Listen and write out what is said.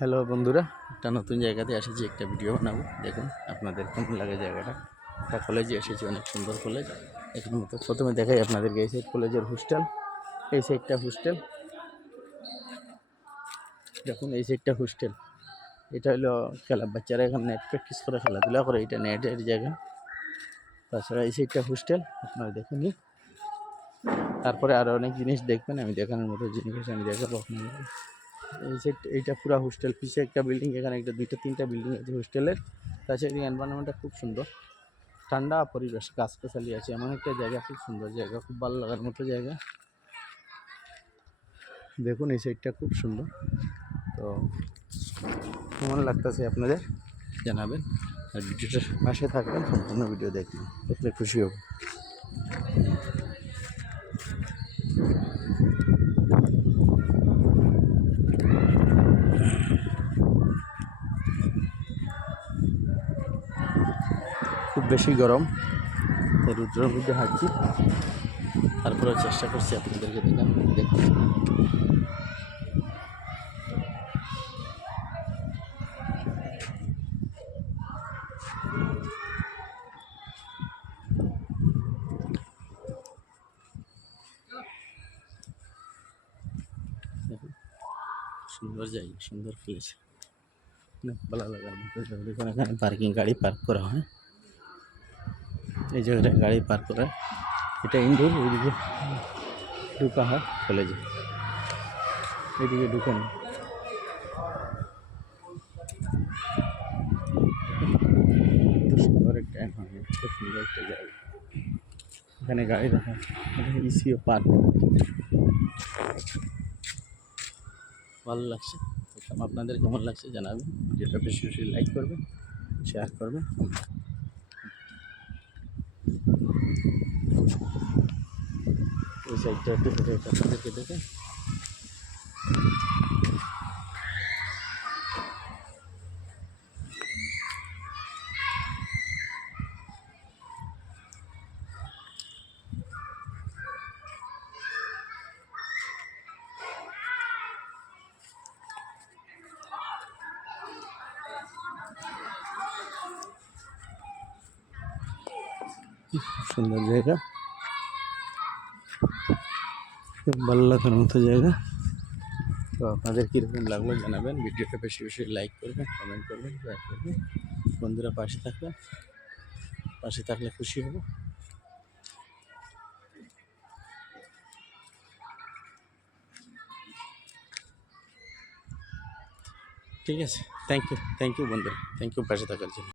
Hello বন্ধুরা, একটা নতুন জায়গাতে এসেছি, একটা ভিডিও বানাবো। দেখুন আপনাদের কেমন লাগে জায়গাটা। একটা কলেজে এসেছি, অনেক সুন্দর কলেজ। এখন মতো প্রথমে দেখাই আপনাদেরকে এই সাইড কলেজের হোস্টেল, এই সাইডটা হোস্টেল। দেখুন এই সাইডটা হোস্টেল। এটা হলো খেলা, বাচ্চারা এখানে নেট প্র্যাকটিস করে, খেলাধুলা করে, এটা নেটের জায়গা। তাছাড়া এই সাইডটা হোস্টেল, আপনারা দেখুন। তারপরে আরও অনেক জিনিস দেখবেন, আমি দেখানোর মতো জিনিস আমি দেখাবো আপনাদের। এই সাইড এইটা পুরো হোস্টেল, পিছিয়ে একটা বিল্ডিং, এখানে একটা দুইটা তিনটা বিল্ডিং আছে হোস্টেলের। তাছাড়া এই এনভায়রনমেন্টটা খুব সুন্দর, ঠান্ডা পরিবেশ, গাছগাছালি আছে, এমন একটা জায়গা, খুব সুন্দর জায়গা, খুব ভালো লাগার মতো জায়গা। দেখুন এই সাইডটা খুব সুন্দর। তো কেমন লাগতেছে আপনাদের জানাবেন, আর ভিডিওটার পাশে থাকবেন, সম্পূর্ণ ভিডিও দেখবেন, দেখলে খুশি হব। খুব বেশি গরম, রুদ্রের মধ্যে হাঁটছি, তারপরেও চেষ্টা করছি আপনাদেরকে দেখুন। সুন্দর জায়গা, সুন্দর প্লেস, অনেক ভালো লাগার মতো। দেখুন এখানে পার্কিং, গাড়ি পার্ক করা হয়, এই জায়গাটা গাড়ি পার্ক করা। এটা ইনডোর, ওইদিকে ঢুকা হয় কলেজে, এইদিকে ঢুকে নেই। সুন্দর একটা এনভায়রনমেন্ট, খুব সুন্দর একটা জায়গা। এখানে গাড়ি রাখা, এখানে ইসিও পার্ক, ভালো লাগছে। আপনাদের কেমন লাগছে জানাবেন, ভিডিওটা বেশি বেশি লাইক করবেন, শেয়ার করবেন। ওই সাইডটা একটু হেঁটে আপনাদেরকে দেখে। সুন্দর জায়গা, খুব ভালো লাগার মতো জায়গা। তো আপনাদের কীরকম লাগলো জানাবেন, ভিডিওটা বেশি বেশি লাইক করবেন, কমেন্ট করবেন, শেয়ার করবেন। বন্ধুরা পাশে থাকবেন, পাশে থাকলে খুশি হব। ঠিক আছে, থ্যাংক ইউ বন্ধুরা, থ্যাংক ইউ পাশে থাকার জন্য।